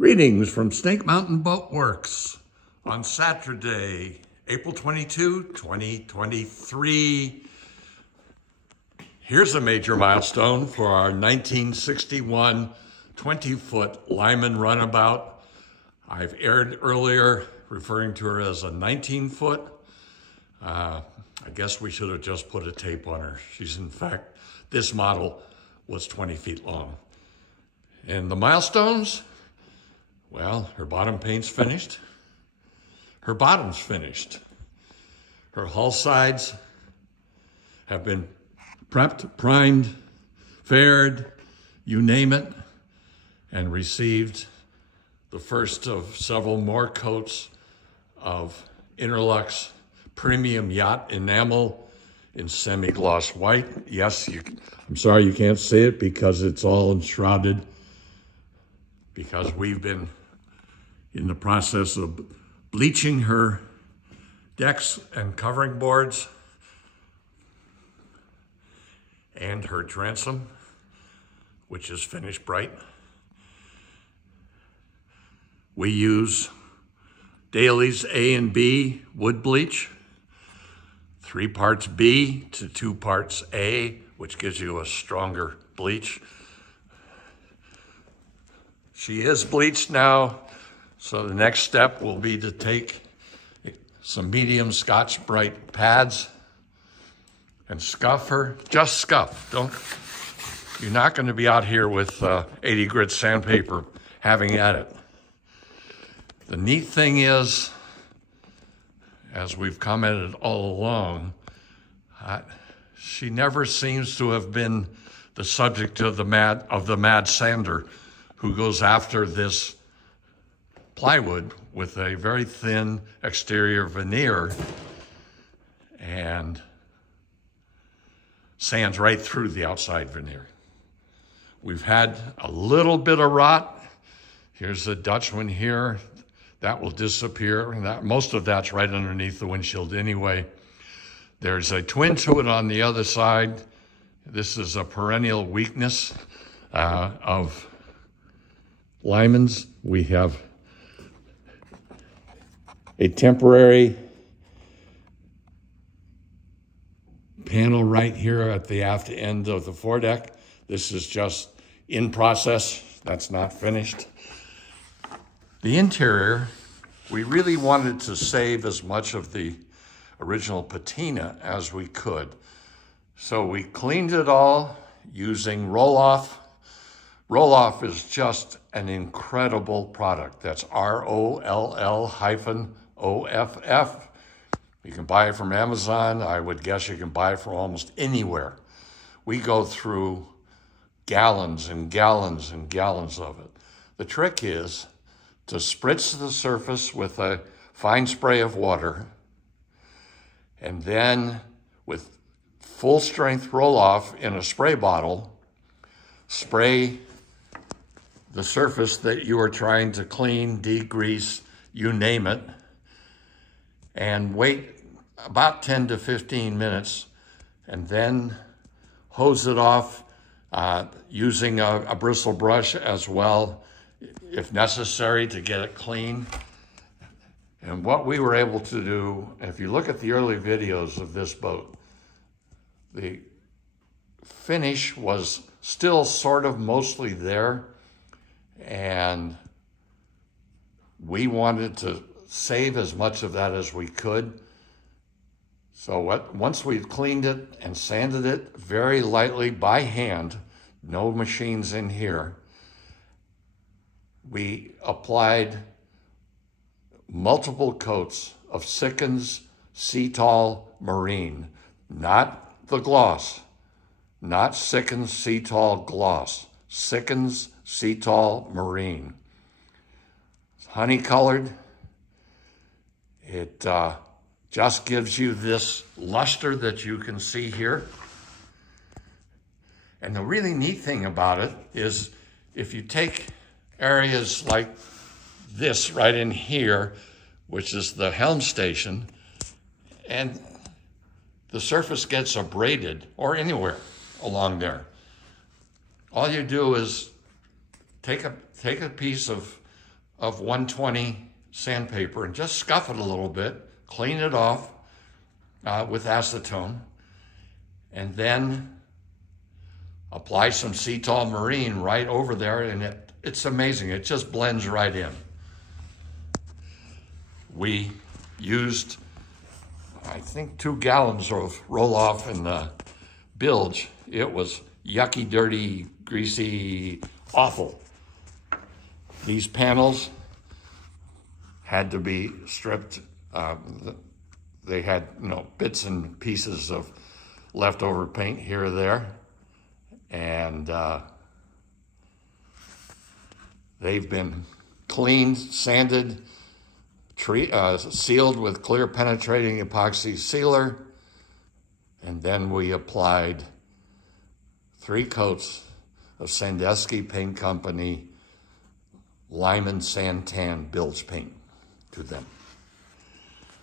Greetings from Snake Mountain Boat Works on Saturday, April 22, 2023. Here's a major milestone for our 1961 20-foot Lyman Runabout. I've aired earlier referring to her as a 19-foot. I guess we should have just put a tape on her. She's, in fact, this model was 20 feet long. And the milestones? Well, her bottom paint's finished. Her bottom's finished. Her hull sides have been prepped, primed, faired, you name it, and received the first of several more coats of Interlux Premium Yacht Enamel in semi-gloss white. Yes, I'm sorry you can't see it because it's all enshrouded, because we've been in the process of bleaching her decks and covering boards and her transom, which is finished bright. We use Daly's A and B wood bleach, 3 parts B to 2 parts A, which gives you a stronger bleach. She is bleached now, so the next step will be to take some medium Scotch Brite pads and scuff her. Just scuff. You're not going to be out here with 80 grit sandpaper having at it. The neat thing is, as we've commented all along, she never seems to have been the subject of the mad sander who goes after this plywood with a very thin exterior veneer and sands right through the outside veneer. We've had a little bit of rot. Here's the Dutch one here. That will disappear. Most of that's right underneath the windshield anyway. There's a twin to it on the other side. This is a perennial weakness of Lyman's. We have a temporary panel right here at the aft end of the foredeck. This is just in process. That's not finished. The interior, we really wanted to save as much of the original patina as we could. So we cleaned it all using roll-off. Roll-off is just an incredible product. That's ROLL-OFF. You can buy it from Amazon. I would guess you can buy it from almost anywhere. We go through gallons and gallons and gallons of it. The trick is to spritz the surface with a fine spray of water, and then with full strength roll-off in a spray bottle, spray the surface that you are trying to clean, degrease, you name it, and wait about 10 to 15 minutes, and then hose it off using a bristle brush as well, if necessary, to get it clean. And what we were able to do, if you look at the early videos of this boat, the finish was still sort of mostly there, and we wanted to save as much of that as we could. So once we've cleaned it and sanded it very lightly by hand, no machines in here, we applied multiple coats of Sikkens Seatall Marine, not the gloss, not Sikkens Seatall Gloss, Sikkens Seatall Marine. It's honey colored. It just gives you this luster that you can see here. And the really neat thing about it is if you take areas like this right in here, which is the helm station, and the surface gets abraded, or anywhere along there, all you do is take a piece of of 120 sandpaper and just scuff it a little bit, clean it off with acetone, and then apply some Cetal Marine right over there, and it's amazing. It just blends right in. We used, I think, 2 gallons of roll-off in the bilge. It was yucky, dirty, greasy, awful. These panels had to be stripped. They had, bits and pieces of leftover paint here or there. And they've been cleaned, sanded, sealed with clear penetrating epoxy sealer. And then we applied 3 coats of Sandusky Paint Company Lyman Santan bilge paint to them.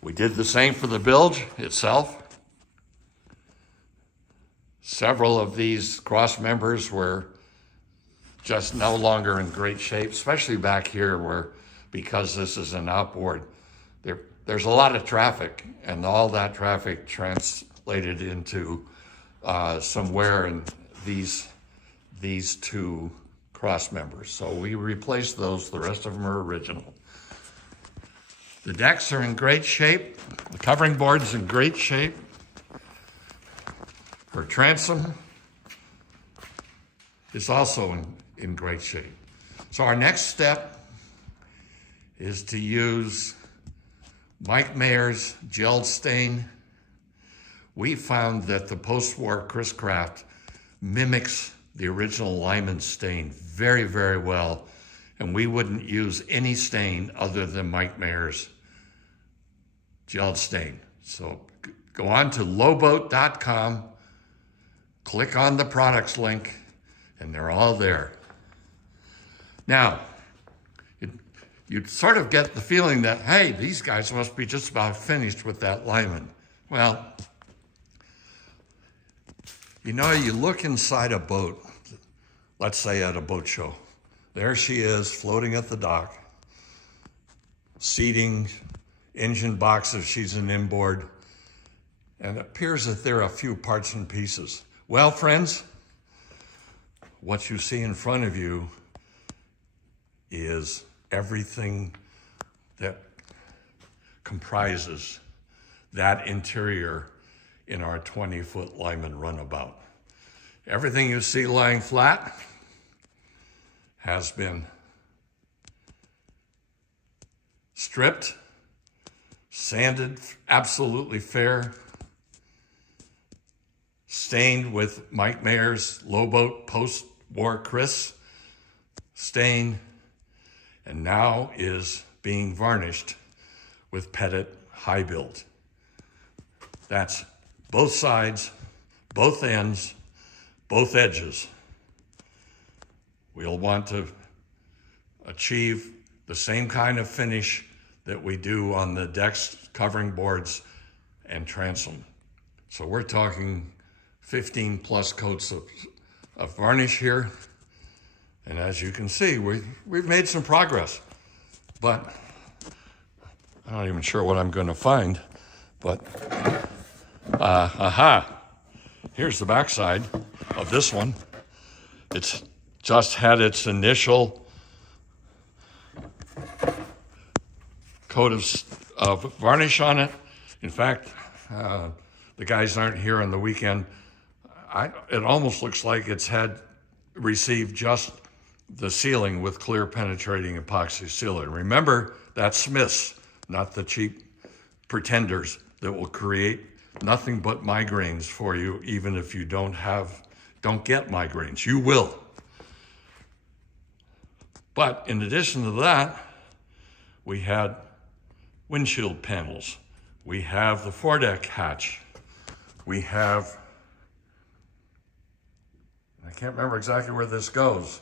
We did the same for the bilge itself. Several of these cross members were just no longer in great shape, especially back here where, because this is an outboard, there's a lot of traffic, and all that traffic translated into some wear in these 2 cross members. So we replaced those. The rest of them are original. The decks are in great shape. The covering board's in great shape. Her transom is also in great shape. So our next step is to use Mike Mayer's gel stain. We found that the post-war Chris Craft mimics the original Lyman stain very, very well, and we wouldn't use any stain other than Mike Mayer's gel stain. So go on to lowboat.com, click on the products link, and they're all there. Now, you'd sort of get the feeling that, hey, these guys must be just about finished with that Lyman. Well, you look inside a boat, let's say at a boat show. There she is, floating at the dock, seating, engine box if she's an inboard, and it appears that there are a few parts and pieces. Well, friends, what you see in front of you is everything that comprises that interior in our 20-foot Lyman Runabout. Everything you see lying flat has been stripped, sanded, absolutely fair, stained with Mike Mayer's Lowboat post-war Chris stain, and now is being varnished with Pettit High Build. That's both sides, both ends, both edges. We'll want to achieve the same kind of finish that we do on the decks, covering boards, and transom. So we're talking 15 plus coats of varnish here. And as you can see, we've made some progress, but I'm not even sure what I'm going to find, but here's the backside of this one. It's just had its initial coat of varnish on it. In fact, the guys aren't here on the weekend. It almost looks like it's received just the sealing with clear penetrating epoxy sealer. Remember, that's Smith's, not the cheap pretenders that will create nothing but migraines for you, even if you don't get migraines. You will. But in addition to that, we had windshield panels. We have the foredeck hatch. We have, I can't remember exactly where this goes,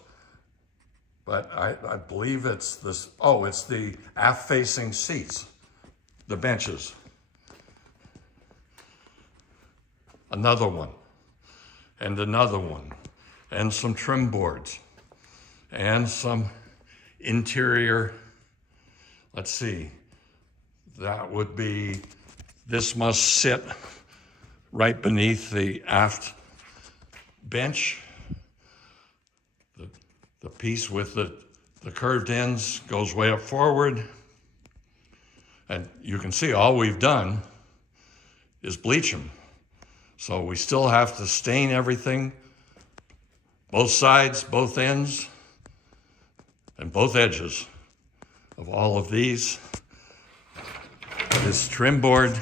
but I believe it's this, it's the aft-facing seats, the benches. Another one, and another one, and some trim boards, and some interior let's see, that would be, this must sit right beneath the aft bench. The piece with the curved ends goes way up forward. And you can see all we've done is bleach them. So we still have to stain everything, both sides, both ends, and both edges of all of these. This trim board,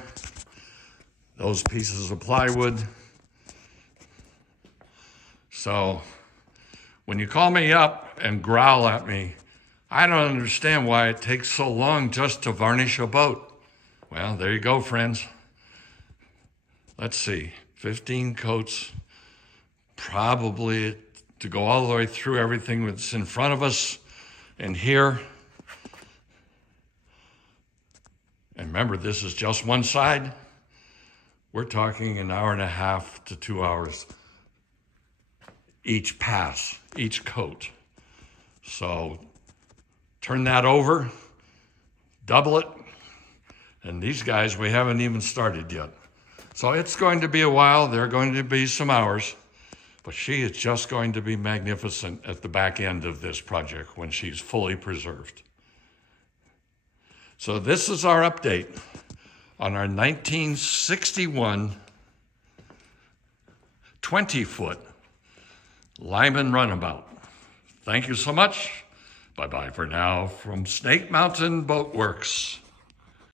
those pieces of plywood. So when you call me up and growl at me, I don't understand why it takes so long just to varnish a boat. Well, there you go, friends. Let's see, 15 coats, probably to go all the way through everything that's in front of us and here. And remember, this is just one side. We're talking an hour and a half to 2 hours each pass, each coat. So turn that over, double it, and these guys, we haven't even started yet. So it's going to be a while. There are going to be some hours, but she is just going to be magnificent at the back end of this project when she's fully preserved. So this is our update on our 1961 20-foot Lyman Runabout. Thank you so much. Bye-bye for now from Snake Mountain Boat Works.